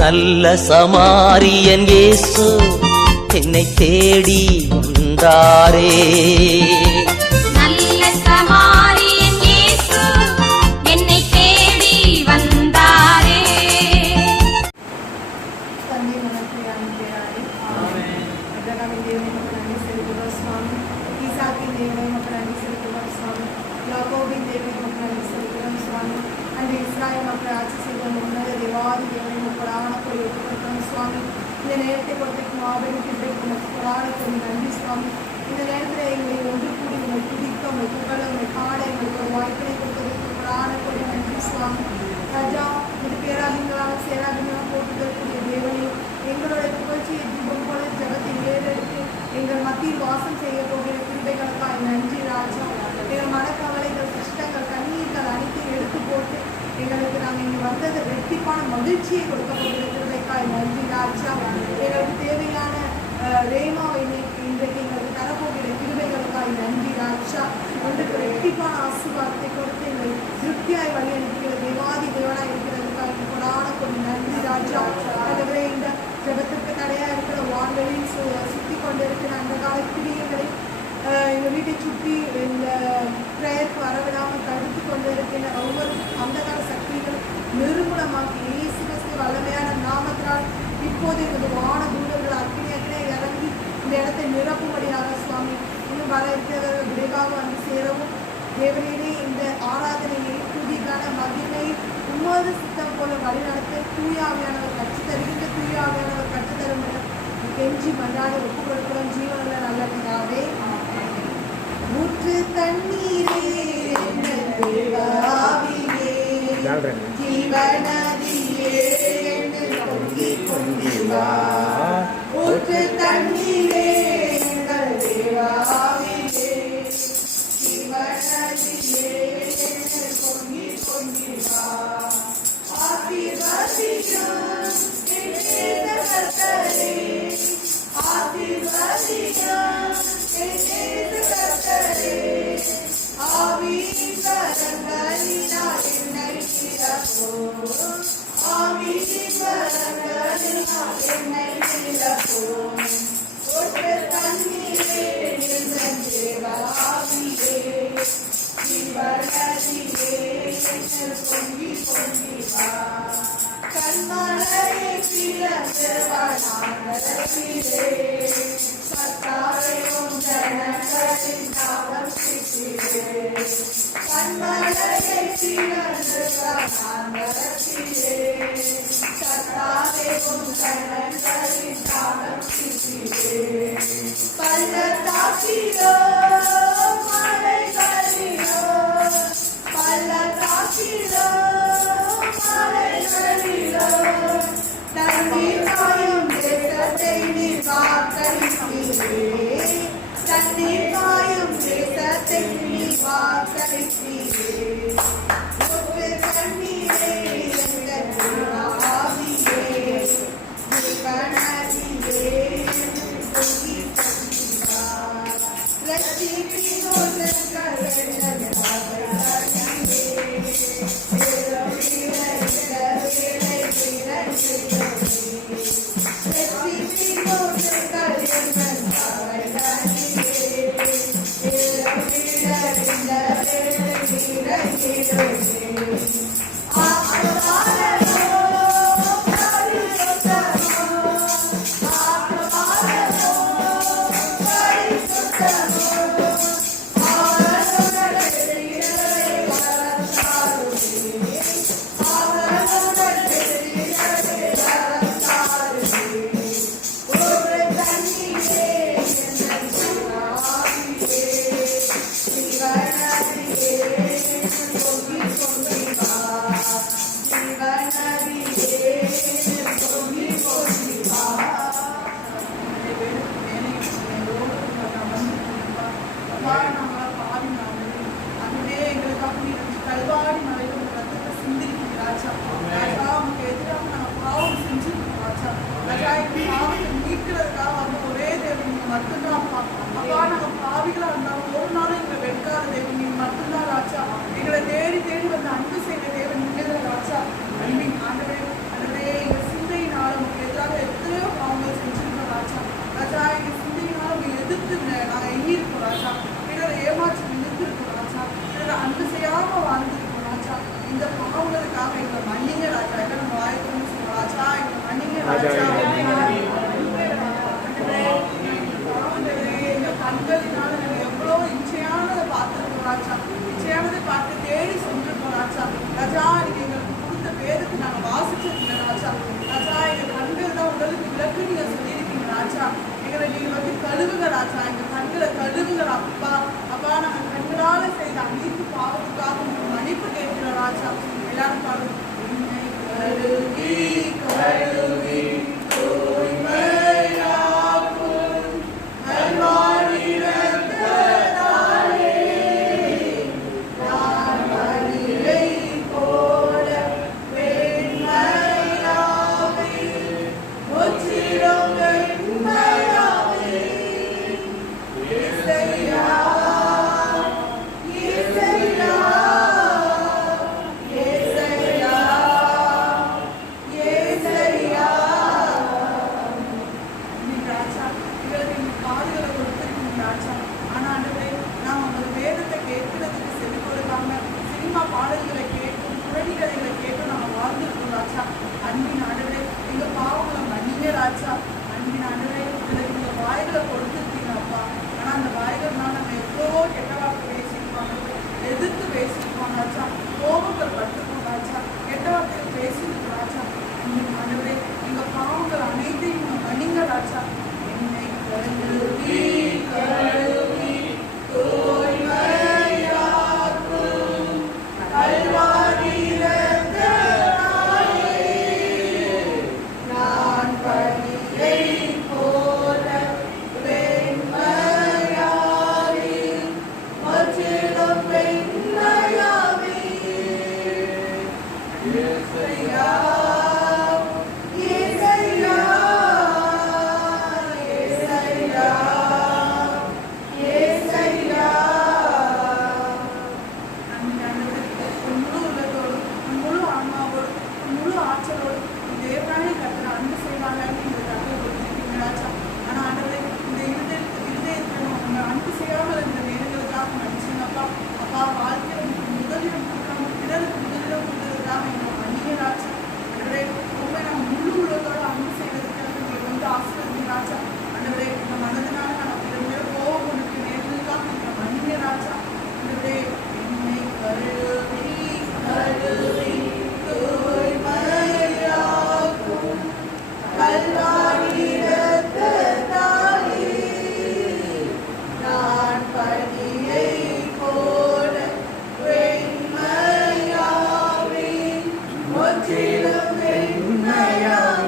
நல்ல சமாரியன் இயேசு என்னை தேடி வந்தாரே. நல்ல சமாரியன் இயேசு என்னை தேடி வந்தாரே. தந்தை மனப்பிரியாவின் பேராலே ஆமென். அபிரகாமின் தேவனை நமக்கு நன்றி செலுத்துகிறோம் சுவாமி. ஈசாக்கின் தேவனை நமக்கு நன்றி செலுத்துகிறோம் சுவாமி. யாக்கோபின் தேவனை நமக்கு நன்றி செலுத்துகிறோம் சுவாமி. அன்று இஸ்ராயேல் மக்கள் ஆட்சி செய்த உன்னத தேவாதி தேவனை நமக்கு கொடானக்கொடி ஒப்புக்கொடுக்கிறோம் சுவாமி. இந்த நேரத்தை கொடுத்திருக்கும் மாபெரும் கிருபைக்கு நமக்கு கொடானக்கொடி நன்றி சுவாமி. இந்த நேரத்தில் எங்களை ஒன்று கூடி உங்களை துதிக்க, உங்களை புகழ, உங்களை பாட எங்களுக்கு ஒரு வாய்ப்பினை கொடுத்ததற்கு கொடானக்கொடி நன்றி சுவாமி. ராஜா, இது பேராபிங்களாக சேராபிங்களாக போட்டுதற்குரிய தேவனே, எங்களுடைய புகழ்ச்சியை தீபம் போல ஜகத்தில் ஏறெடுத்து எங்கள் மத்தியில் வாசம் செய்ய போகிற கிருபைகளுக்காக நன்றி ராஜா. எங்கள் மனக்கவலைகள், கஷ்டங்கள், கண்ணீர்கள் அனைத்தையும் எடுத்து போட்டு எங்களுக்கு நாங்கள் இங்கே வந்தது வெற்றிப்பான மகிழ்ச்சியை கொடுக்க போகிற கிருபைக்காக நன்றி ராஜா. எங்களுக்கு தேவையான ரேமாவை இன்றைக்கு எங்களுக்கு தரப்போகிற கிருபைகளுக்காக நன்றி ராஜா. ஒன்றுக்கு வெற்றிப்பான ஆசீர்வாதத்தை கொடுத்து எங்களை திருப்தியாய் வழி அனுப்புகிற தேவாதி தேவனாய் இருக்கிறதுக்காக கொடானக்கொடி நன்றி ராஜா. அதுவரை இந்த ஜெபத்திற்கு தடையாக இருக்கிற வான்வெளியில் சுற்றி கொண்டிருக்கிற அந்த கால கிரியைகளை எங்கள் வீட்டை சுற்றி இந்த ப்ரேயருக்கு வரவிடாமல் தடுத்து கொண்டு இருக்கின்ற ஒவ்வொரு அந்த கால சக்திகள் நிர்மூலமாக்கி இயேசு கிறிஸ்து வல்லமையான நாமத்தினால் இப்போது எங்களது வான தூதர்கள் அக்கினியாக இறங்கி இந்த இடத்தை நிரப்பும்படியாக சுவாமி இன்னும் வர இருக்கிறவர்கள் விரைவாக வந்து சேரவும் தேவனே இந்த ஆராதனையை துதிக்கான மகிமை உமது சித்தம் போல வழிநடத்த தூயாவியானவர் கற்றுத்தருகின்ற தூயாவியானவர் கற்றுத்தரும் கெஞ்சி மன்றாட ஒப்பு கொடுக்கிறோம் ஜீவனுள்ள நல்ல பிதாவே. ஊற்று தண்ணீரே ஜீவநதியே பொங்கி பொங்கி வா. ஊற்று தண்ணீரே எங்கள் தேவாவியே ஜீவநதியே பொங்கி பொங்கி வா. ஆசீர்வதியும் கர்த்தரே, ஆசீர்வதியும் கர்த்தரே. ஆவியின் கரங்களினால் என்னை நிரப்பும், ஆவியின் கரங்களினால் என்னை நிரப்பும். ஒற்று தண்ணீரே எங்கள் தேவாவியே ஜீவநதியே பொங்கி பொங்கி வா. கண்மலையை பிளந்து வனாந்தரத்திலே கர்த்தாவே ஜனங்களின் தாகம் சித்திரே. கண்மலையை பிளந்து வனாந்தரத்திலே கர்த்தாவே ஜனங்களின் தாகம் சித்திரே. பள்ளத்தாக்கிலோ மலைகளிலோ, பள்ளத்தாக்கிலோ மலைகளிலோ தண்ணீர் காயும் தேசத்தை நீர் வாக்களித்தீரே. தண்ணீர் காயும் தேசத்தை நீர் வாக்களித்தீரே. ஒற்று தண்ணீரே எங்கள் தேவாவியே ஜீவநதியே பொங்கி ராஜா. எங்களை நீங்க வந்து கழுவுங்க ராஜா, எங்க கண்களை கழுவுங்க அப்பா. அப்பா நாங்கள் கண்களால செய்த அனைத்து பாவத்துக்காக உங்களுக்கு மன்னிப்பு கேட்கிறோம் ராஜா. எல்லாரும் பாருங்க. என்னை கழுவி கழுவி தூய்மையாக்கும் கல்வாரி இரத்தத்தாலே நான் பலியைப் போல வெண்மையாவேன், முற்றிலும் வெண்மையாவேன். இயேசையா, இயேசையா, இயேசையா, இயேசையா. இன்னைக்கு ராஜா எங்களுக்கு நீங்க காதுகளை கொடுத்துருக்கீங்க ராஜா. ஆனா ஆண்டவரே, நாம் உங்கள் வேதத்தை கேட்கறதுக்கு செவி கொடுக்காம சினிமா பாடல்களை கேட்டும் குழந்தைகளை கேட்டும் நம்ம வாழ்ந்துருக்கோம் ராஜா. அன்பின் ஆண்டவரே, எங்க பாவங்களை மன்னிங்க ராஜா. அன்பின் ஆண்டவரே, எங்களுக்கு இந்த வாய்களை கொடுத்துருக்கீங்க அப்பா. ஆனா அந்த வாய்கள்னால நம்ம எவ்வளவோ கெட்ட வார்த்தை பேசியிருப்பாங்க, எதிர்த்து பேசியிருப்போம் ராஜா, கோபங்கள் பட்டிருக்கோம் ராஜா, கெட்ட வார்த்தைகள் பேசியிருக்கோம் ராஜா. அன்பின் ஆண்டவரே, எங்க பாவங்கள் அனைத்தையும் நீங்க மன்னிங்க ராஜா. என்னை கழுவி கழுவி தூய்மையாக்கும் கல்வாரி இரத்தத்தாலே நான் பலியைப் போல வெண்மையாவேன், முற்றிலும் வெண்மையாவேன். இயேசையா, இயேசையா, இயேசையா, இயேசையா. உன் முழு உள்ளத்தோடும் உன் முழு ஆன்மாவோடும் உன் முழு ஆற்றலோடும் இந்த தேவனாலே கர்த்தர் அன்பு செய்வாங்க எங்களுக்காக கொடுத்திருக்கீங்க ராஜா. ஆனா ஆண்டவரே, இந்த இருதயத்தை நம்ம அன்பு செய்யாமல் இந்த நேரங்களுக்காக மன்னிச்சுங்கப்பா. அப்பா, வாழ்க்கையில் உங்களுக்கு முதலிடம் கொடுக்காம பிறருக்கு முதலிடம் கொடுத்ததுக்காக எங்களை மன்னிங்க ராஜா. ஆண்டவரே, உண்மை நம்ம முழு உள்ளத்தோட அன்பு செய்வதற்காக எங்களுக்கு வந்து ஆசீர்வதிங்க ராஜா. ஆண்டவரே, இந்த மனதினால நம்ம பிறகு கோபம் உனக்கு நேரங்களுக்காக எங்களை மன்னிங்க ராஜா. ஆண்டவரே, என்னை கழுவி கழுவி தூய்மையாக்கும் கல்வாரி இரத்தத்தாலே நான் பலியைப் போல வெண்மையாவேன், முற்றிலும் வெண்மையாவேன்.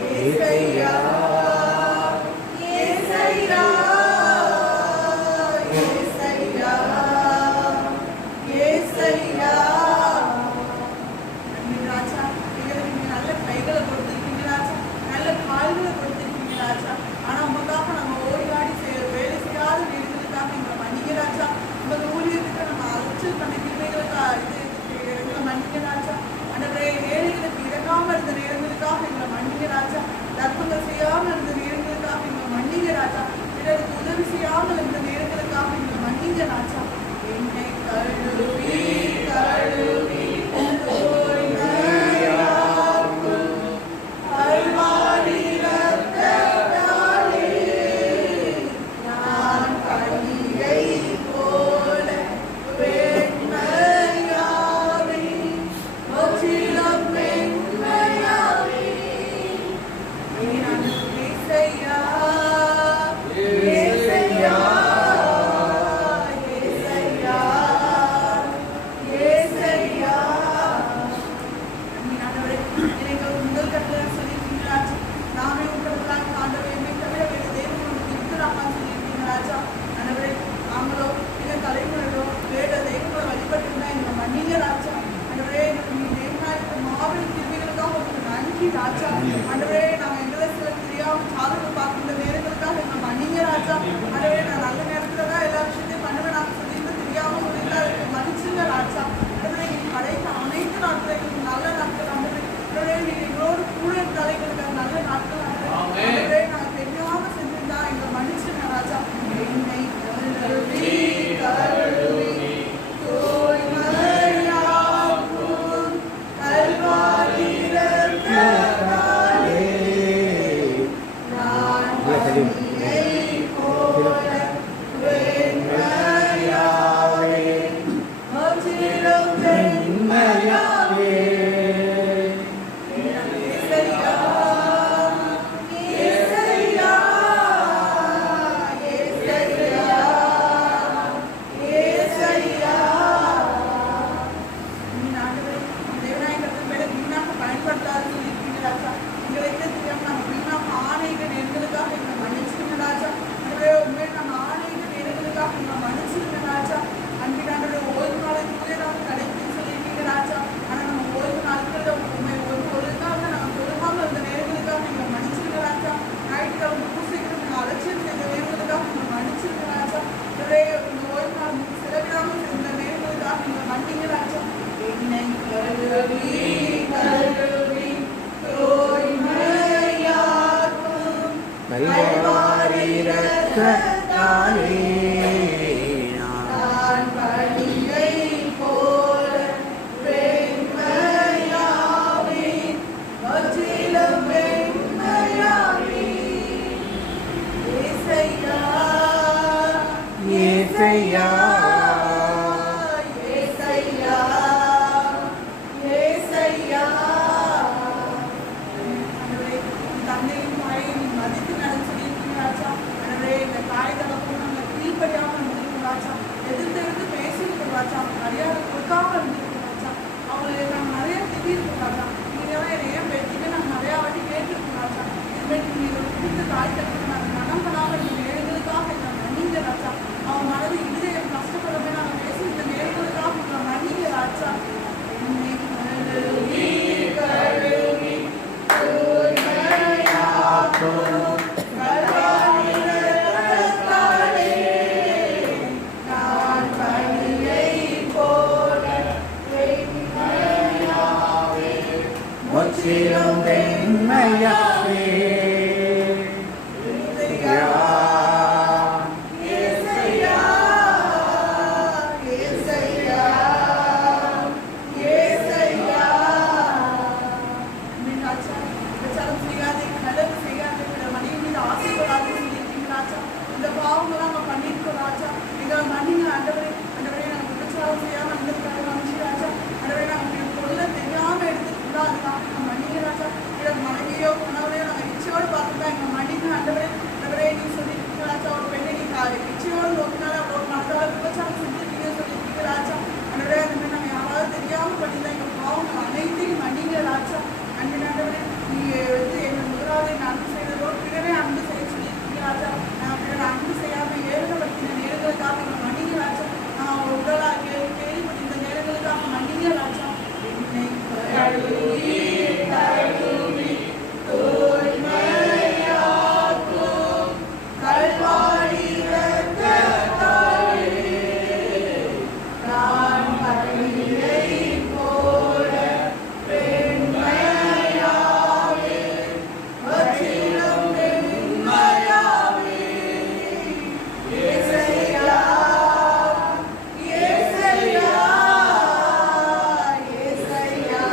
இயேசையா, இயேசையா, இயேசையா, இயேசையா. அன்பின் ராஜா, எங்களுக்கு நீங்க நல்ல கைகளை கொடுத்திருக்கீங்க ராஜா, நல்ல கால்களை கொடுத்திருக்கீங்க ராஜா. ஆனா உமக்காக நம்ம ஓடி ஆடி வேலை செய்யாத நேரங்களுக்காக எங்களை மன்னிக்க ராஜா. உங்க ஊழியத்துக்கு நம்ம அலைச்சல் பண்ண கிருபைகளுக்காக எங்களை மன்னிக்க ராஜா. ஆண்டவரே, ஏழைகளுக்கு இறங்காம இருந்த நேரங்களுக்காக எங்களை மன்னிக்க ராஜா. தர்மங்கள் செய்யாமல் இருந்த நேரங்களுக்காக எங்களை மன்னிக்க ராஜா. பிறருக்கு உதவி செய்யாமல் இருந்த நேரங்களுக்காக எங்களை மன்னிக்க ராஜா. என்னை கழுவி கழுவி தூய்மையாக்கும் கல்வாரி இரத்தத்தாலே நான் பலியைப் போல வெண்மையாவேன், முற்றிலும் வெண்மையாவேன். இயேசையா, இயேசையா, இயேசையா, இயேசையா. அன்பின் ஆண்டவரே, எனக்கு முதல் கட்டளை சொல்லியிருக்கீங்க ராஜா. நாமே உங்களுக்காக ஆண்டவரே, என்னை தவிர வேறு தேவன் உங்களுக்கு இருக்கிறாங்கன்னு சொல்லியிருக்கீங்க ராஜா. ஆண்டவரே, நாங்களோ எங்க தலைமுறைகளோ வேற தெய்வங்களை வழிபட்டிருந்தா எங்களை மன்னிங்க ராஜா. ஆண்டவரே, எனக்கு நீ தேவனா இருக்கிற மாபெரும் கிருபைகளுக்காக உங்களுக்கு நன்றி ராஜா. ஆண்டவரே, நாங்கள் எங்களை சில தெரியாம சாதனை பார்க்கின்ற நேரங்களுக்காக எங்களை மன்னிங்க ராஜா. ஆண்டவரே, நான் நல்ல நேரத்துல தான் எல்லா விஷயத்தையும் பண்ணுவேன் நான் சொல்லிட்டு தெரியாம சொல்லிட்டு அதுக்கு மன்னிச்சுங்க ராஜா. ஆண்டவரே, நீங்க படைத்த அனைத்து நாட்களும் நல்ல நாட்கள் ஆண்டவரே. ஆண்டவரே, நீங்க எங்களோடு கூட இருந்தாலே எங்களுக்கு அது நல்ல நாட்கள் ஆண்டவரே. ஆண்டவரே, நாங்கள் தெரியாம செஞ்சிருந்தா எங்களை மன்னிச்சுங்க ராஜா. என்னை கழுவி கழுவி தூய்மையாக்கும் கல்வாரி இரத்தத்தாலே நான் பலியைப் போல வெண்மையாவேன், முற்றிலும் வெண்மையாவேன். இயேசையா, வாழ்க்கைக்கு நாங்கள் மனம் பண்ணாமல் இந்த நேரங்களுக்காக எங்களை மன்னிங்க ராஜா. அவன் மனது இருதயம் கஷ்டப்படவே நாங்கள் பேசி இந்த நேரங்களுக்காக எங்களை மன்னிங்க ராஜா. என்னை கழுவி தூய்மையாக்கும் கல்வாரி இரத்தத்தாலே நான் பனியைப் போல வெண்மையாவே முற்றிலும் வெண்மையாவே ஏசையா, ஏசையா, ஏசையா. ஆமென் ராஜா. பிரச்சாரம் செய்யாதே, நல்லது செய்யாதே, இந்த மனைவி மீது ஆசைப்படாதே சொல்லியிருக்கீங்க ராஜா. இந்த பாவங்களாம் நாங்கள் பண்ணியிருக்கோம் ராஜா. எங்களை மன்னிங்க ஆண்டவரே. ஆண்டவரே, நாங்கள் பிரச்சாரம் செய்யாமல் இருந்திருக்காங்க மனுஷி ராஜா. ஆண்டவரே, நாங்கள் பொருளை தெரியாமல் எடுத்துக்கூடாது அதுக்காக நாங்கள் மன்னிங்க ராஜா. எங்கள் மனைவியோ கணவரையோ நாங்கள் இச்சையோடு பார்த்துட்டா எங்கள் மன்னிங்க ஆண்டவரே. ஆண்டவரே, நீ சொல்லியிருக்கீங்க ராஜா, ஒரு பெண்ணை நீ இச்சையோடு நோக்கினால அவரோட மனதால விபச்சாரம் செஞ்சிருக்கீங்க சொல்லியிருக்கீங்க ராஜா. ஆண்டவரே, அந்த மாதிரி நாங்கள் யாராவது தெரியாமல் பண்ணியிருந்தா எங்கள் பாவங்கள் அனைத்தையும் மன்னிங்க ராஜா. அன்பின் ஆண்டவரே, நீ எங்கள் முதலாவது அன்பு செய்ததோ பிறரே அன்பு செய்ய சொல்லியிருக்கீங்க ராஜா. நாங்கள் பிறரை அன்பு செய்யாமல் ஏழுபடுத்தின நேரங்களுக்காக எங்கள் மன்னிங்க ராஜா. நான் உடலாக கேள்விப்பட்ட இந்த நேரங்களுக்காக மன்னிங்க ராஜா. என்னை கழுவி கழுவி தூய்மையாக்கும் கல்வாரி இரத்தத்தாலே நான் பனியைப் போல வெண்மையாவே முற்றிலும் வெண்மையாவே. ஏசையா, ஏசையா, ஏசையா,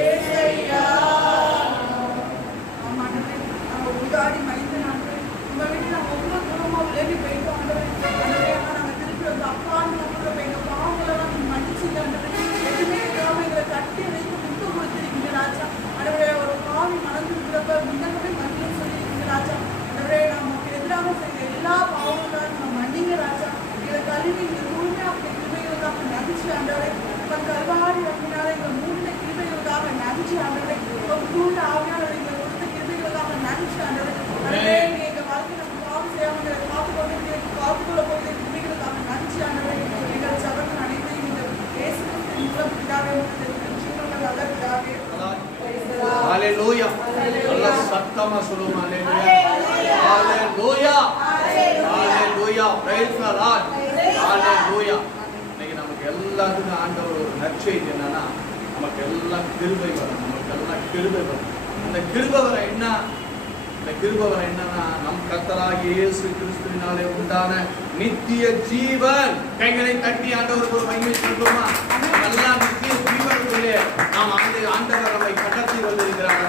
ஏசையா. ஆமா ஆண்டவரே, நாங்கள் உதாடி மனித நாட்கள் உங்கள் வீட்டில் நாங்கள் ஒவ்வொரு குடும்பமாக விலகி போயிட்டோம் ஆண்டவரே. ஆண்டவரே, ஆனால் நாங்கள் திருப்பி வந்து அப்பான்னு கூப்பிட போயிட்டோம். பாவங்களெல்லாம் நீங்கள் மன்னிச்சிங்க ஆண்டவரே. எதுவுமே இல்லாமல் எங்களை கட்டி வைத்து முட்டு கொடுத்துருக்கீங்க ராஜா. ஆண்டவரே, ஒரு பாவி மனது இருக்கிறப்ப முன்னமே மன்னின்னு சொல்லியிருக்கீங்க ராஜா. ஆண்டவரே, நமக்கு எதிராக செய்த எல்லா பாவங்களாலும் நம்ம மன்னிங்க ராஜா. எங்களை கல்வி இந்த தூய்மையாக கிருபைகளுக்காக நடிச்சு ஆண்டவரே. இப்போ கல்வாரி அப்படினால எங்களை மூணு கிருபைகளுக்காக நடிச்சு ஆண்டவரே. ஒரு தூண்ட ஆவியாளர் எங்களை கொடுத்த கிருபைகளுக்காக நடிச்சு ஆண்டவரே. ஆண்டவரே, நீ எங்கள் வாழ்க்கை நம்ம பாவம் செய்யாமல் எங்களை காத்துக்கொண்டு காத்துக்கொள்ள போகிற கிருபைகளுக்காக நடிச்சு ஆண்டவரே. எங்கள் ஜபங்கள் அனைத்தையும் இந்த இயேசு கிறிஸ்துவின் மூலம் பிதாவே ஜீவங்கள் அல்ல பிதாவே. ஹalleluya. நல்ல சத்தமா சொல்லுங்க ஹalleluya. ஹalleluya. ஹalleluya. praise the lord. ஹalleluya. இன்னைக்கு நமக்கு எல்லாத்துக்கும் ஆண்டவர் ஒரு நற்செய்தி என்னன்னா, நமக்கு எல்லாம் கிருபை வரும். நமக்கு எல்லாம் கிருபை வரும். அந்த கிருபை வர என்ன? இந்த கிருபை வர என்னன்னா, நம் கர்த்தராகிய இயேசு கிறிஸ்துவினாலே உண்டான நித்திய ஜீவன். கைகளை தட்டி ஆண்டவருக்கு ஒரு மகிமை சொல்லுமா? எல்லாம் நித்திய ஜீவனுக்குள்ளே நாம் ஆண்டவர் நம்மை கடத்தி வந்திருக்கிறார்.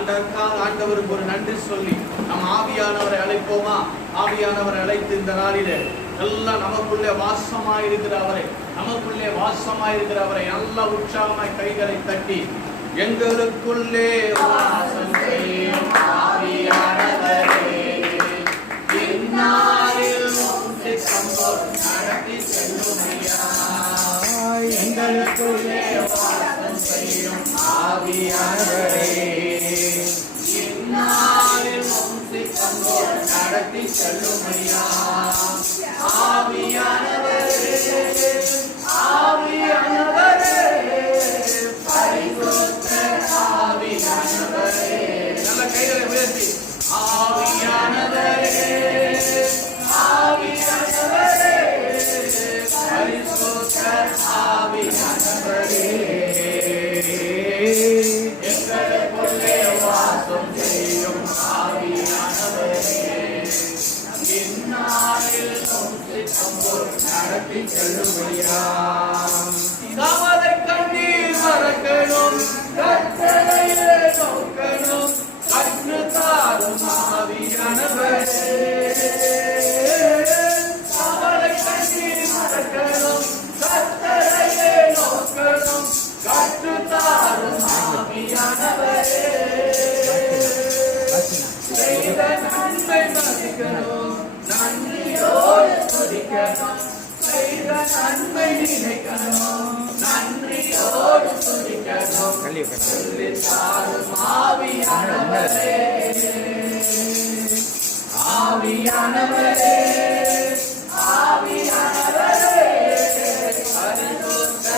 அதற்காக ஆண்டவருக்கு ஒரு நன்றி சொல்லி நம் ஆவியானவரை அழைப்போமா? ஆவியானவரை அழைத்து இந்த நாளிலே எல்லாம் நமக்குள்ளே வாசமாயிருக்கிற அவரை, நமக்குள்ளே வாசமாயிருக்கிற அவரை நல்ல உற்சாகமாய் கைகளை தட்டி எங்களுக்குள்ளே வாசம் செய்யும் ஆவியானவரே, இந்நாளில் உம் சித்தம் போல் நடத்தி செல்லுமையா. எங்களுக்குள்ளே வாசம் செய்யும் ஆவியானவரே, இந்நாளில் உம் சித்தம் போல் நடத்தி செல்லுமையா. ஆவியானவரே, ஆவியானவரே, பரிசுத்த ஆவியானவரே. நல்ல கைகளை உயர்த்தி ஆவியானவரே, ஆவியானவரே, பரிசுத்த ஆவியானவரே, எங்களுக்குள்ளே வாசம் செய்யும் ஆவியானவரே, இந்நாளில் உம் சித்தம் போல் நடத்தி செல்லுமையா. தமது கண்ணீர் மறக்கணும், கட்டளையை நோக்கணும், கற்று தாரும் ஆவியானவரே. தமது கண்ணீர் மறக்கணும், கட்டளையை நோக்கணும், கற்று தாரும் ஆவியானவரே. செய்த நன்மை மதிக்கணும், நன்றியோடு துதிக்கணும், செய்த நன்மை நினைக்கணும், நன்றியோடு துதிக்கணும், சொல்லி வைக்கணும். ஆவியானவரே ஆவியானவரே ஆவியானவரே பரிசுத்த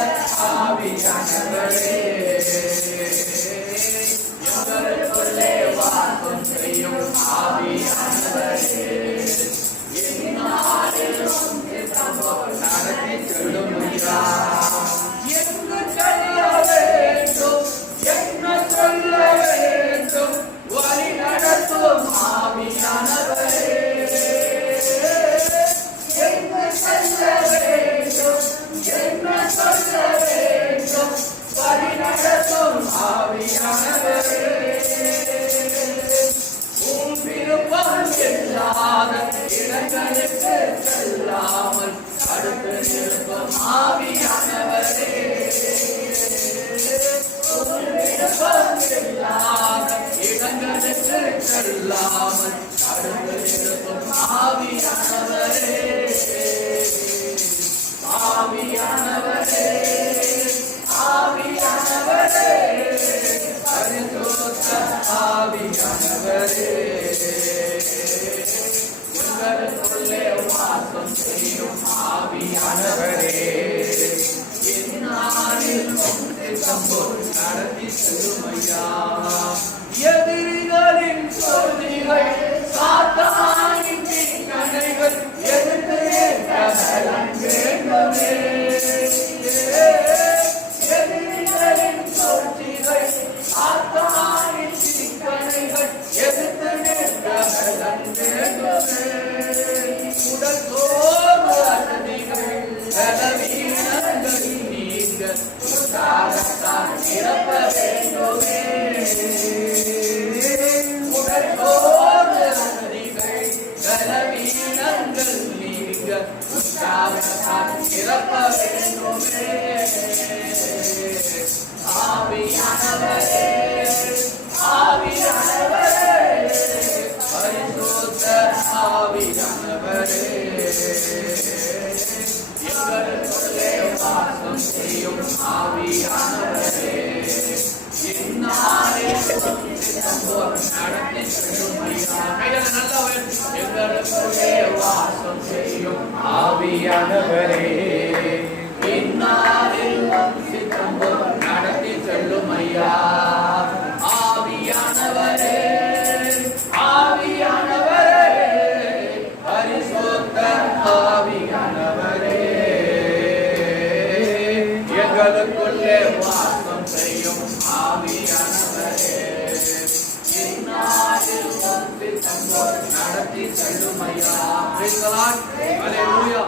ஆவியானவரே எங்களுக்குள்ளே வாசம் செய்யும் ஆவியானவரே எந்நாளிலும் சித்தம்போல் நடத்தி செல்லும் ஐயா. எங்கு செல்ல வேண்டும் என்ன சொல்ல வேண்டும் வழி நடத்தும் ஆவியானவரே. எங்கு செல்ல வேண்டும் என்ன சொல்ல வேண்டும் வழி நடத்தும் ஆவியானவரே. உம் விருப்பம் இல்லாத இடங்களுக்கு செல்லாமல் தடுத்து நிறுத்தும் ஆவியானவரே. இடங்களுக்கு செல்லாமல் தடுத்து நிறுத்தும் ஆவியானவரே. ஆவியானவரே ஆவியானவரே பரிசுத்த ஆவியானவரே எங்களுக்குள்ளே வாசம் செய்யும் ஆவியானவரே எந்நாளிலும் சித்தம்போல் நடத்தி செல்லும் ஐயா. எதிரிகளின் சோதனைகள் சாத்தானின் தீக்கணைகள் எதிர்த்து நிற்க வேண்டுமே. எதிரிகளின் சோதனைகள் சாத்தானின் தீக்கணைகள் எதிர்த்து நிற்க வேண்டுமே. உடல் சோர்வு அசதிகள் பலவீனங்கள் நீங்க உற்சாகத்தால் நிரப்ப வேண்டுமே. உடல் சோர்வு அசதிகள் பலவீனங்கள் நீங்க உற்சாகத்தால் நிரப்ப வேண்டுமே. ஆவியானவரே ஆவியானவரே பரிசுத்த ஆவியானவரே எங்களுக்குள்ளே வாசம் செய்யும் ஆவியானவரே எந்நாளிலும் சித்தம்போல் நடத்தி செல்லும் ஐயா. கைகளை நல்லா உயர்த்தி. எங்களுக்குள்ளே வாசம் செய்யும் ஆவியானவரே எந்நாளிலும் சித்தம்போல் நடத்தி செல்லும் ஐயா. ஆவியானவரே ஆவியானவரே பரிசுத்த ஆவியானவரே எங்களுக்குள்ளே வாசம் செய்யும் ஆவியானவரே எந்நாளிலும் சித்தம்போல் நடத்தி செல்லும் ஐயா. Praise the Lord. Hallelujah.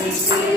ஆதியிலே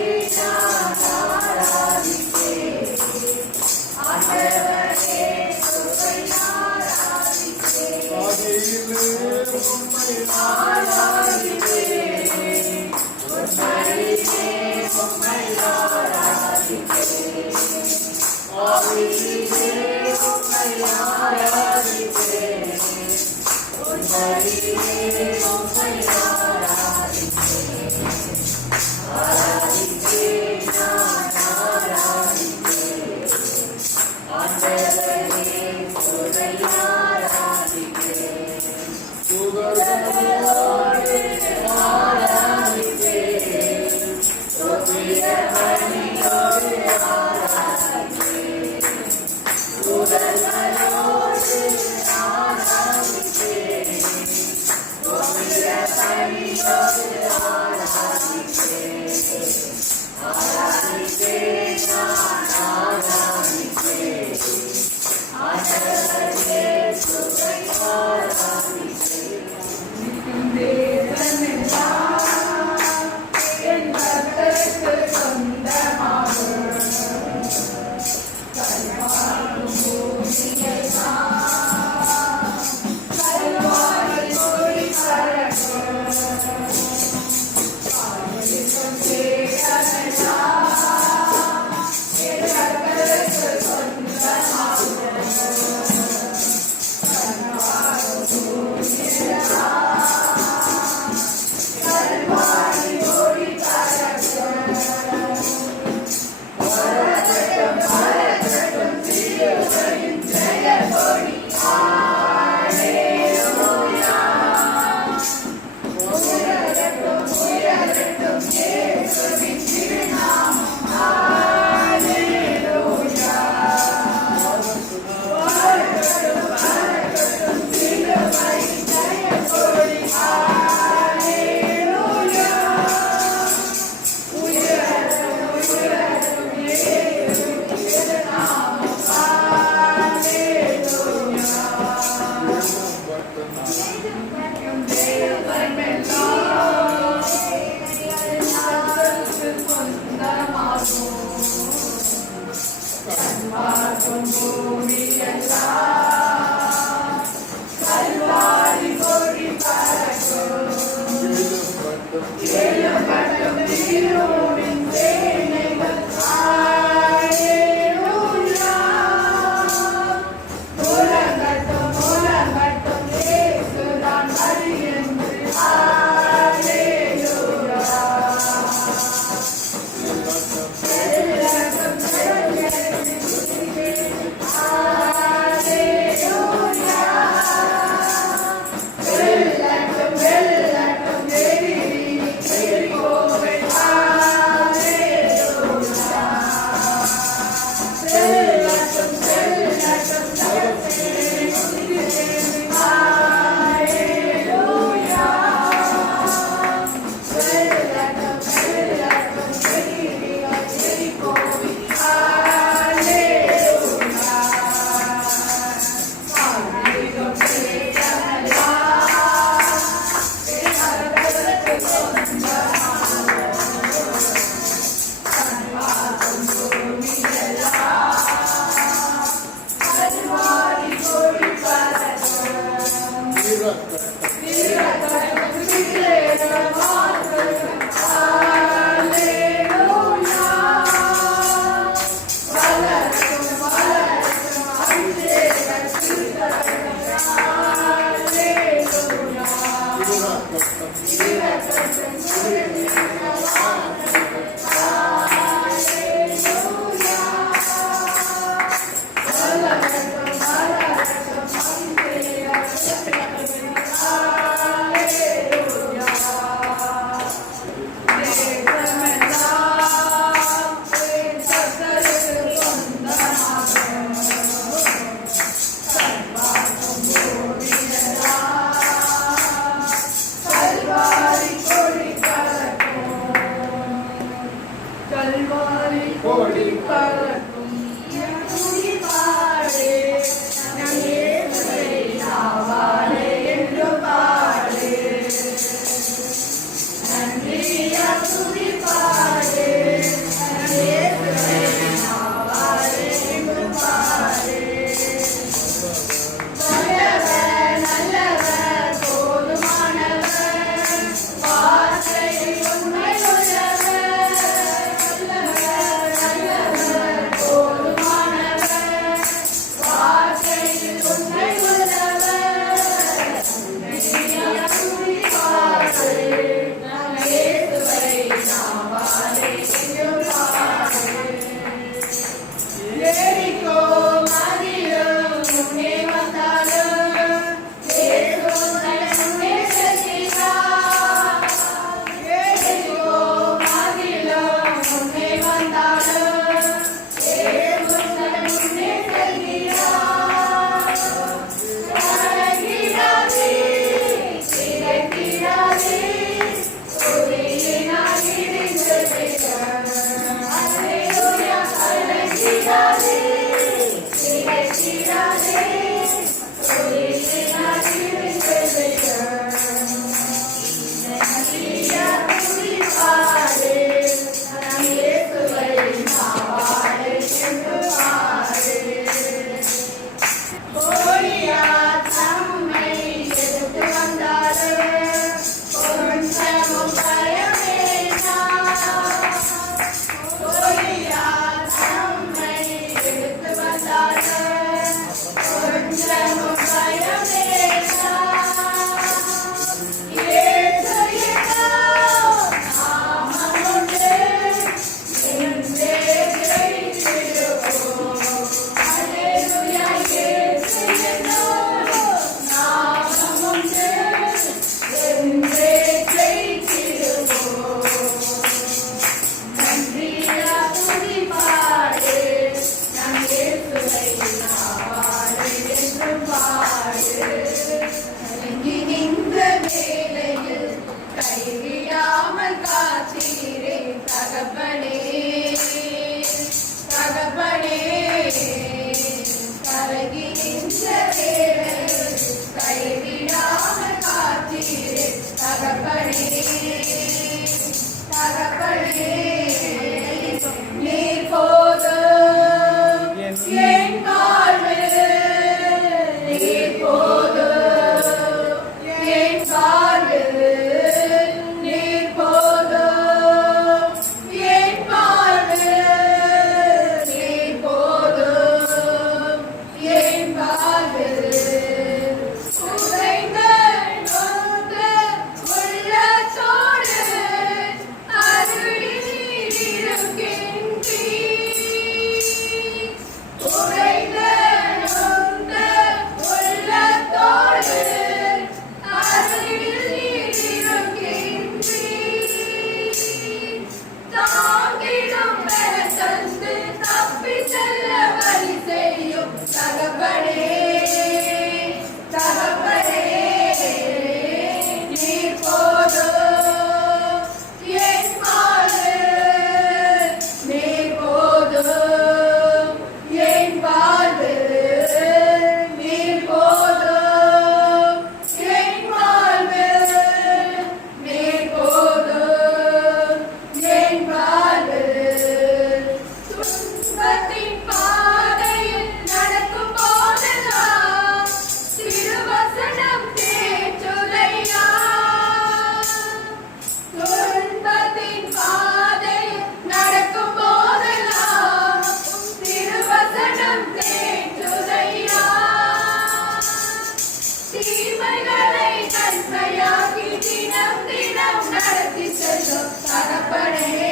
தீமைகளை நன்மையாக்கி தினம் தினம் நடத்தி செல்லும் தகப்பனே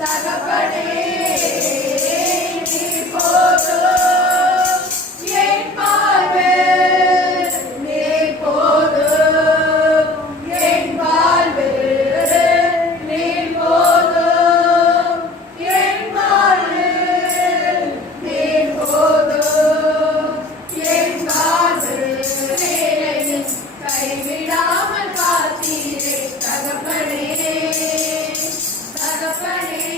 தகப்பனே நீ போதும் என் வாழ்வில் நீ போதும் என் வாழ்வில் நீ போதும் என் வாழ்வில் நீ போதும் என் வாழ்வில் கைவிடாமல் காத்தீரே தகப்பனே தகப்பனே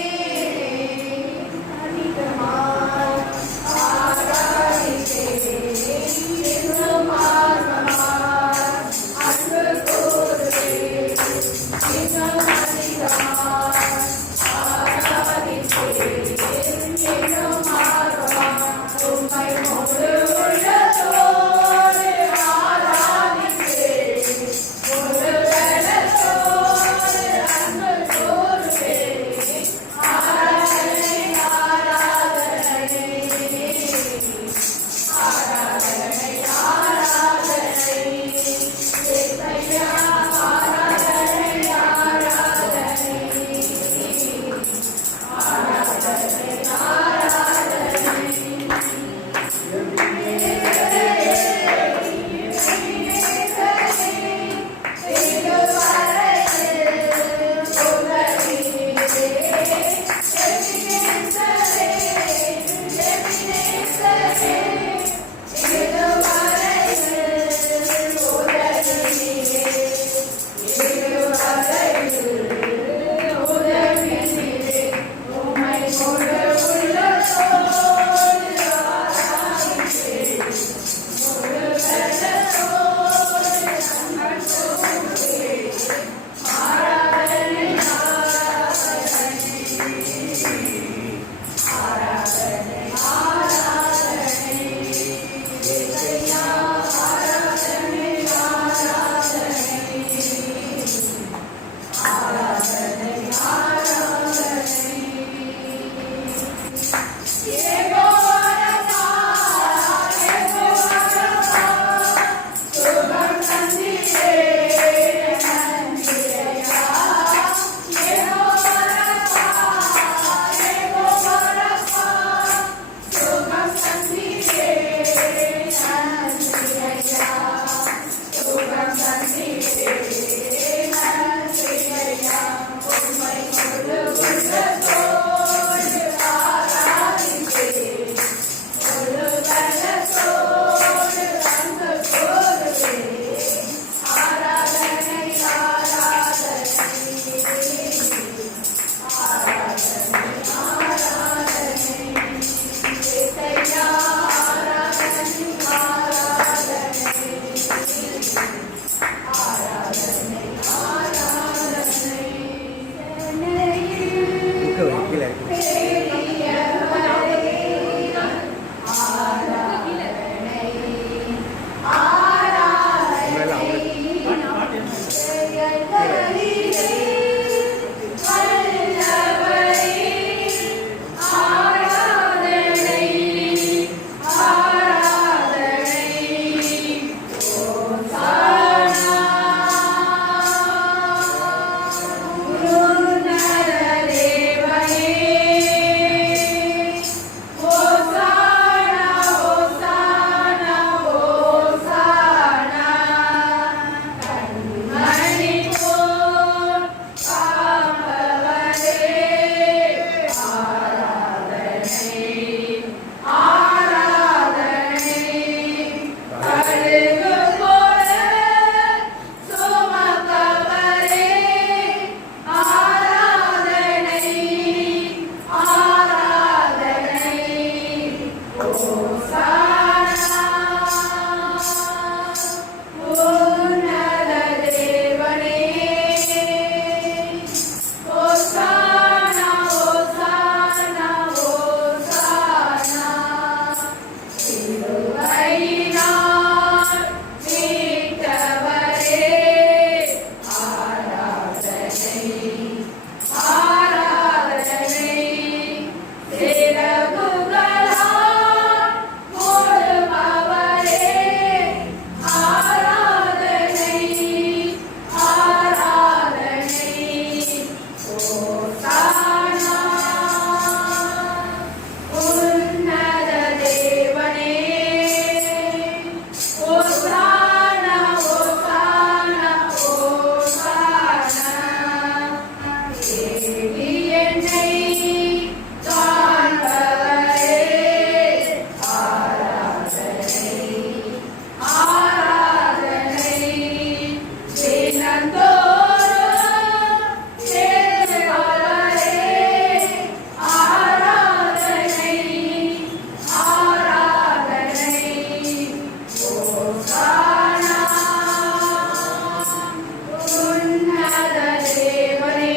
உன்னத தேவனே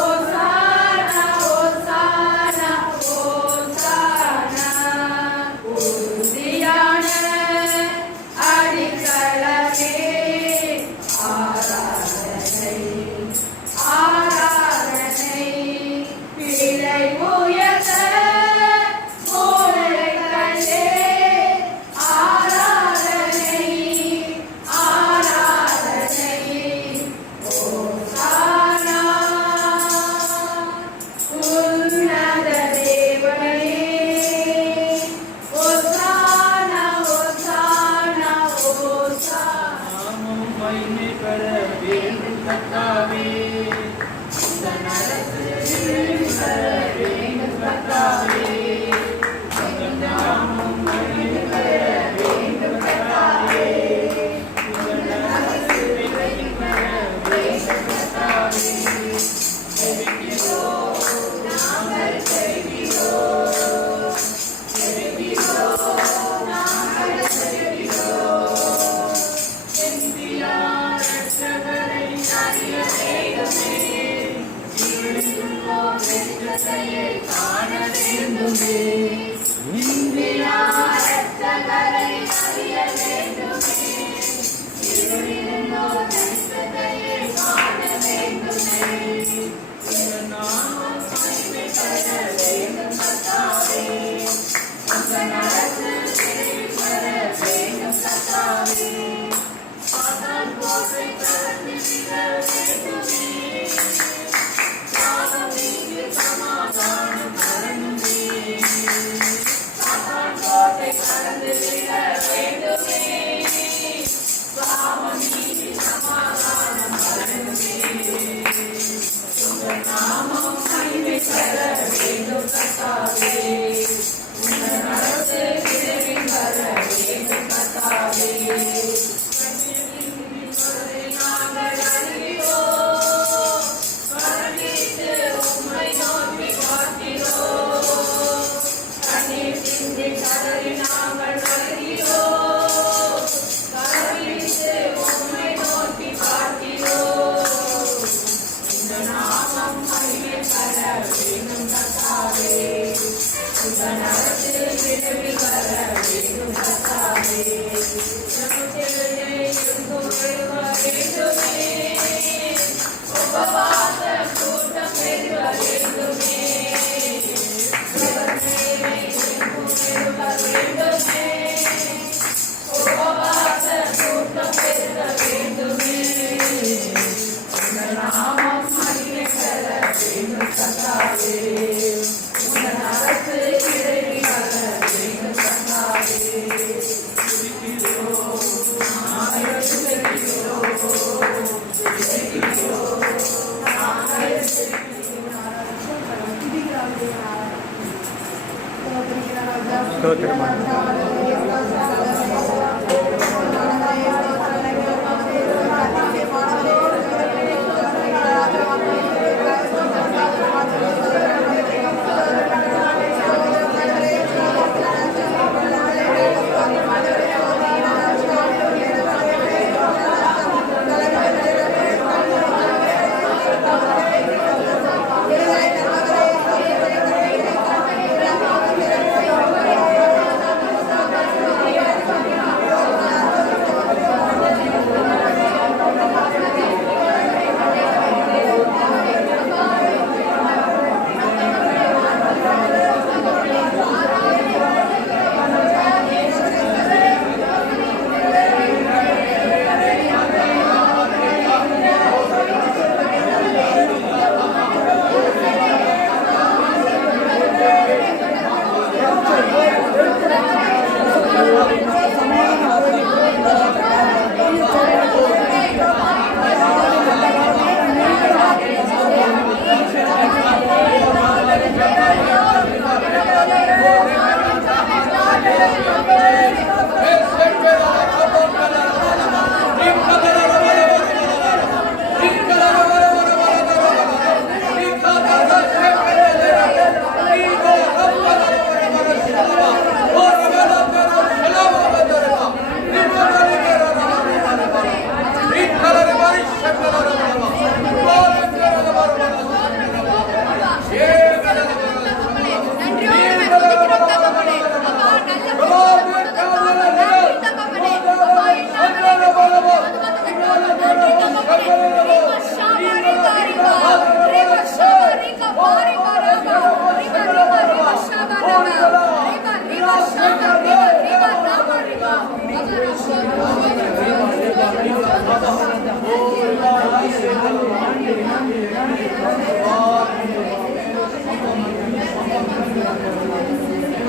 ஓசானா ஓசானா ஓசானா உறுதியான அடித்தளமே ஆராதனை ஆராதனை பிழை உயர்த்த மூளைகளே ஆராதனை ஆராதனை ஓசானா உன்னத தேவனே ஓசானா ஓசானா ஓசானா நாமும் மகிமை பெற வேண்டும் கர்த்தாவே. இந்த நரசு பெற வேண்டும் கர்த்தாவே. இந்த நாமும் மகிமை பெற வேண்டும் கர்த்தாவே. இந்த நரசு பெற வேண்டும் கர்த்தாவே. செபிக்கிறோம், நாங்கள் செபிக்கிறோம். செபிக்கிறோம், நாங்கள் செபிக்கிறோம். எம்பியார் ரட்சகரை அறிய வேண்டுமே. இருளிலுள்ளோர் வெற்றியை காண வேண்டுமே. எம்பியார் ரட்சகரை அறிய வேண்டுமே. இருளிலுள்ளோர் வெற்றியை காண வேண்டுமே. இந்த நாமம் மகிமை பெற வேண்டும் கர்த்தாவே. இந்த நரசு பெற வேண்டும் கர்த்தாவே. சாத்தான் கோட்டை கடந்து விட வேண்டுமே. சாபம் நீங்கி சமாதானம் வரணுமே. சாத்தான் கோட்டை கடந்து விட வேண்டுமே. சாபம் நீங்கி சமாதானம் வரணுமே. உங்கள் நாமம் மகிமை பெற வேண்டும் கர்த்தாவே. உங்கள் அரசு விரைவி வர வேண்டும் கர்த்தாவே. நாங்கள் அறிகிறோம், கருணித்து உம்மை நோக்கி பார்க்கிறோம். கண்ணீர் சிந்தி கதறி நாங்கள் வருகிறோம், கருணித்து உம்மை நோக்கி பார்க்கிறோம். இந்த நாமம் மகிமை பெற வேண்டும் கர்த்தாவே. இந்த நரசு விரைவி வர வேண்டும் கர்த்தாவே. உபவாச கூட்டம் பெறுவ வேண்டுமே. வேண்டுமே. உபவாச கூட்டம் பெறுவ வேண்டுமே. இந்த நாமம் மகிமை பெற வேண்டும் கர்த்தாவே. இந்த நரசு விரைவி வர வேண்டும் கர்த்தாவே. Thank you.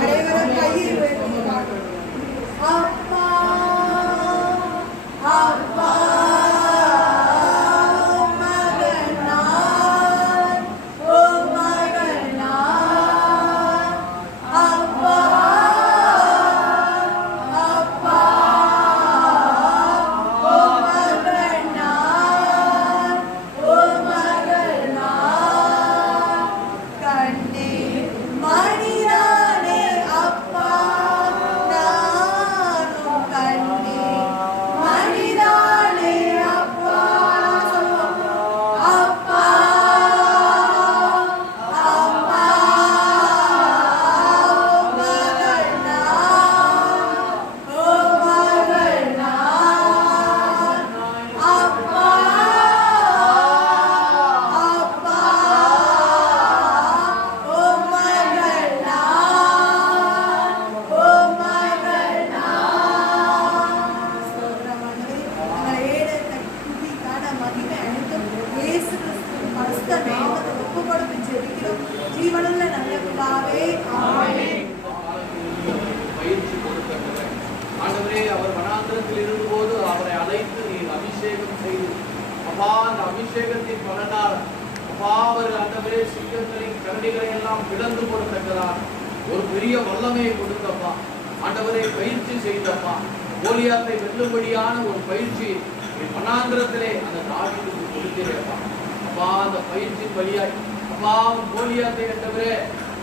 அனைவரும் கையை உயர்த்தி பாடுவோம். அப்பா அப்பா மகன் நான், ஓ மகன் நான். அப்பா அப்பா ஓ மகன் நான், ஓ மகன் நான். கண்ணே மணியானே அப்பா நானும் கண்ணே மணிதானே அப்பா சொல்லுவோம். அப்பா அப்பா மகள் நான், ஓ மகள் நான். அப்பா அப்பா ஓ மகள் நான், ஓ மகள் நான். ஸ்தோத்திரமானவரே, எங்கள் ஏழை துதி காண மகிமை அனைத்தும் இயேசு கிறிஸ்துவின் பரிசுத்த நாமத்தில் ஒப்புக்கொடுத்து ஜெபிக்கிறோம். ஜீவனுள்ள நல்ல பிதாவே, ஆமென். பயிற்சி கொடுக்கின்றனர். ஆண்டவரே, அவர் வனாந்திரத்தில் இருந்தபோது அவரை அழைத்து நீர் அபிஷேகம் செய்து அப்பா அந்த அபிஷேகத்தின் பலனால் அப்பா அவர் ஆண்டவரே சிங்கங்களின் கரடிகளை எல்லாம் பிளந்து கொடுத்திருக்கிறார். ஒரு பெரிய வல்லமையை கொடுத்தப்பா ஆண்டவரை பயிற்சி செய்தப்பா கோலியாத்தை வெல்லும்படியான ஒரு பயிற்சி வனாந்திரத்திலே அந்த தாவீதுக்கு கொடுக்கிறேப்பா. அப்பா அந்த பயிற்சியின் வழியாய் அப்பா அவன் கோலியாத்தை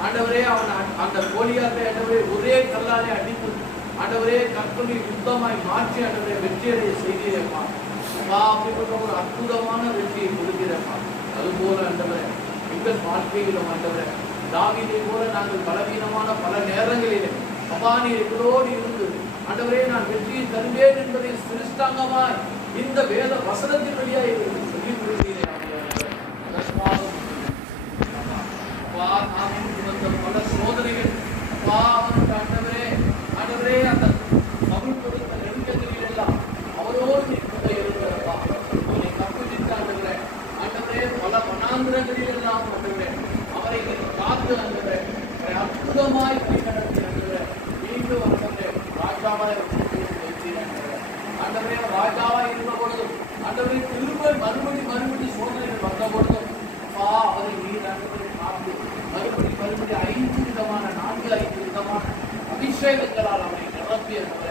ஆண்டவரே அவன் அந்த கோலியாத்தை ஆண்டவரே ஒரே கல்லாலே அடித்து ஆண்டவரே கற்பனை யுத்தமாய் மாற்றி ஆண்டவரே வெற்றியடைய செய்கிறேப்பா. அப்பா அப்படிப்பட்ட ஒரு அற்புதமான வெற்றியை கொடுக்கிறேப்பா. அதுபோல ஆண்டவரே எங்கள் வாழ்க்கையிலும் ஆண்டவரே தாவீதை போல நாங்கள் பலவீனமான பல நேரங்களிலே அப்பா நீர் எங்களோடு இருந்து ஆண்டவரே நான் வெற்றியை தருவேன் என்பதை சிருஷ்டாங்கமாய் இந்த வேத வசனத்தின் வழியாக எங்களுக்கு சொல்லிக் கொடுக்கிறேன். அப்பா நாமும் சுமந்த பல சோதனைகள் அப்பா அவனுக்கு ஆண்டவரே அந்த தமிழ் கொடுத்த நெருக்கங்களில் எல்லாம் அவரோடு நீர் கூட இருக்கிறப்பா. அவனை கற்பித்து ஆண்டவரே பல வனாந்திரங்களில் எல்லாம் ஆண்டவரே அவரை காத்து ஆண்டவரே அற்புதமாய் நடத்தி ஆண்டவரே மீண்டும் ஆண்டவரே ராஜாவாய் ஆண்டவரே ராஜாவாய் இருந்த பொழுதும் ஆண்டவரே திரும்ப மறுபடி சோதனைகள் வந்த பொழுதும் அப்பா அவரை நீர் ஆண்டவரை காத்து மறுபடி 5 விதமான 4-5 விதமான அபிஷேகங்களால் அவரை நிரப்பியவரை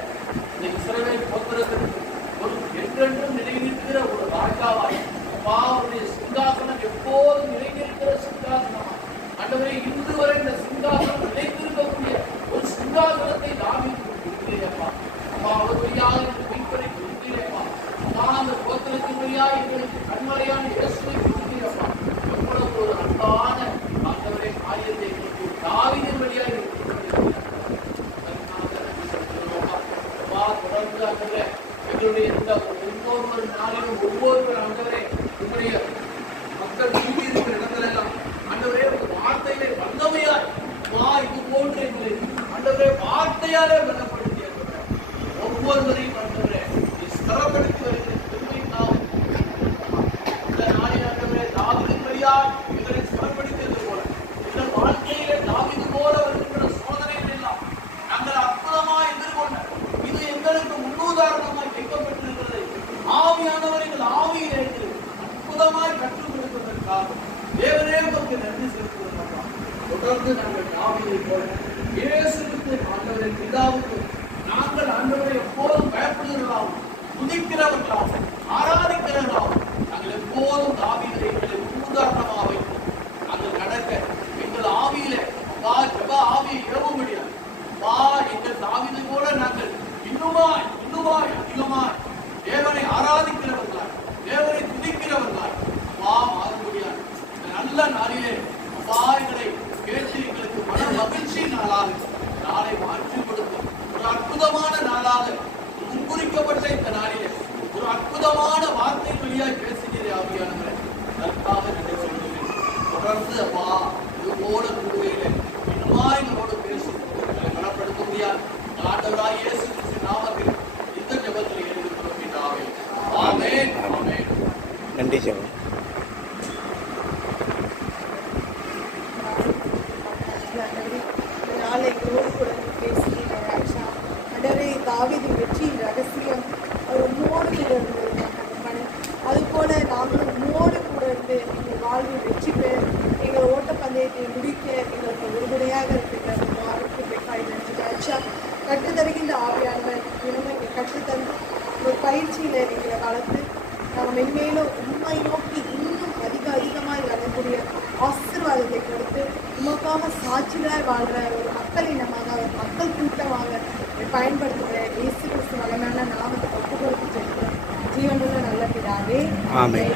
இந்த இஸ்ரவேல் கோத்திரத்திற்கு ஒரு என்றென்றும் நிலைநிற்கிற ஒரு ராஜாவாய் அப்பா அவருடைய சிங்காசனம் எப்போதும் நிலைநிற்கிற சிங்காசனமா ஆண்டவரே இன்று வரை இந்த சிங்காசனம் நிலைத்திருக்கக்கூடிய ஒரு சிங்காசனத்தை தாவீதுக்கு கொடுக்கிறேப்பா. அப்பா அவர் வழியாக இந்த மீட்பரை கொடுக்கிறேப்பா. அப்பா அந்த கோத்திரத்தின் வழியாக எங்களுக்கு கண்மலையான இயேசுவை கொடுக்கிறேப்பா. எவ்வளவு ஒரு அன்பான ஆண்டவரே காரியத்தை தாவீதின் வழியாக தொடர்ந்து ஆண்டவரே எங்களுடைய இந்த ஒவ்வொரு நாளிலும் ஒவ்வொரு ஆண்டவரே உங்களுடைய மக்கள் கூடி இருக்கிற இடத்துல எல்லாம் ஆண்டவரே வார்த்தையிலே வல்லமையாய் இது போன்று எங்களை ஆண்டவரே வார்த்தையாலே பலப்படுத்தி ஒவ்வொருவரையும் ஆண்டவரே ஸ்திரப்படுத்தி வருகிற பெருமை நாம் இந்த நாளில் ஆண்டவரே தாவீதின் வழியாய் எங்களை ஸ்திரப்படுத்தியது போல எங்கள் வாழ்க்கையிலே தாவீது போல வருகின்ற சோதனைகள் எல்லாம் நாங்கள் அற்புதமாய் எதிர்கொண்ட இது எங்களுக்கு முன்னுதாரணமாய் வைக்கப்பட்டிருக்கிறது. ஆவியானவர் எங்கள் ஆவியிலே அற்புதமாய் கற்றுக் கொடுப்பதற்காக தேவனே நமக்கு நன்றி செலுத்துவதற்காக தொடர்ந்து நாங்கள் தாவீதை போல இயேசுவுக்கு ஆண்டவரை பிதாவுக்கு நாங்கள் ஆண்டவரை எப்போதும் பயப்படுகிறவர்களாகவும் துதிக்கிறவர்களாகவும் ஆராதிக்கிறவர்களாகவும் நாங்கள் எப்போதும் தாவீதை எங்களை முன்னுதாரணமாக வைத்து நாங்கள் நடக்க எங்கள் ஆவியிலே ஜெப ஆவியை ஏவ முடியாது. எங்கள் தாவீதை போல நாங்கள் இன்னுமாய் அதிகமாய் தேவனை ஆராதிக்கிறவர்களாய் தேவனை துதிக்கிறவர்களாய் மாற முடியாது. நல்ல நாளிலே எங்களை கேட்டு எங்களுக்கு மன மகிழ்ச்சி நாளாக நாளை மாற்றி கொடுக்கும் ஒரு அற்புதமான நாளாக முன்குறிக்கப்பட்ட இந்த நாளிலே ஒரு அற்புதமான வார்த்தை வழியாய் பேசுகிறே ஆவியானவரே அதற்காக நன்றி சொல்கிறேன். தொடர்ந்து அப்பா இது போல கூடுகையிலே இன்னுமாய் நம்மோடு பேசி பலப்படுத்த முடியாது. ஆண்டவராய் இயேசு கிறிஸ்து நாமத்தில் இந்த ஜெபத்தில் எழுதி கொடுக்கிறாவே. ஆமென். நன்றி ஜெபம். நாளை எங்களோடு கூட பேசுகிறேன் ராஜா. அடரே தாவீதின் வெற்றியின் ரகசியம் அவர் உம்மோடு கூட இருந்தது. அதுபோல நாங்கள் உம்மோடு கூட இருந்து எங்கள் வாழ்வில் வெற்றி பெற எங்கள் ஓட்டப்பந்தயத்தை முடிக்க எங்களுக்கு உறுதுணையாக இருக்கின்ற நன்றி ராஜா. கற்றுத்தருகின்ற ஆவியானவர் தினமும் எங்கள் கற்றுத்தந்து ஒரு பயிற்சியில் எங்களை வளர்த்து நாங்கள் மென்மேலும் உண்மை நோக்கி இன்னும் அதிகமாய் வரக்கூடிய ஆசீர்வாதத்தை கொடுத்து உமக்காக சாட்சிகளாய் வாழ்கிற ஒரு மக்கள் இனமாக ஒரு மக்கள் கூட்டமாக பயன்படுத்துகிற இயேசு கிறிஸ்து வல்லமையான நாமத்தை ஒப்பு கொடுத்து ஜீவனுள்ள நல்ல பிதாவே. ஆமென்.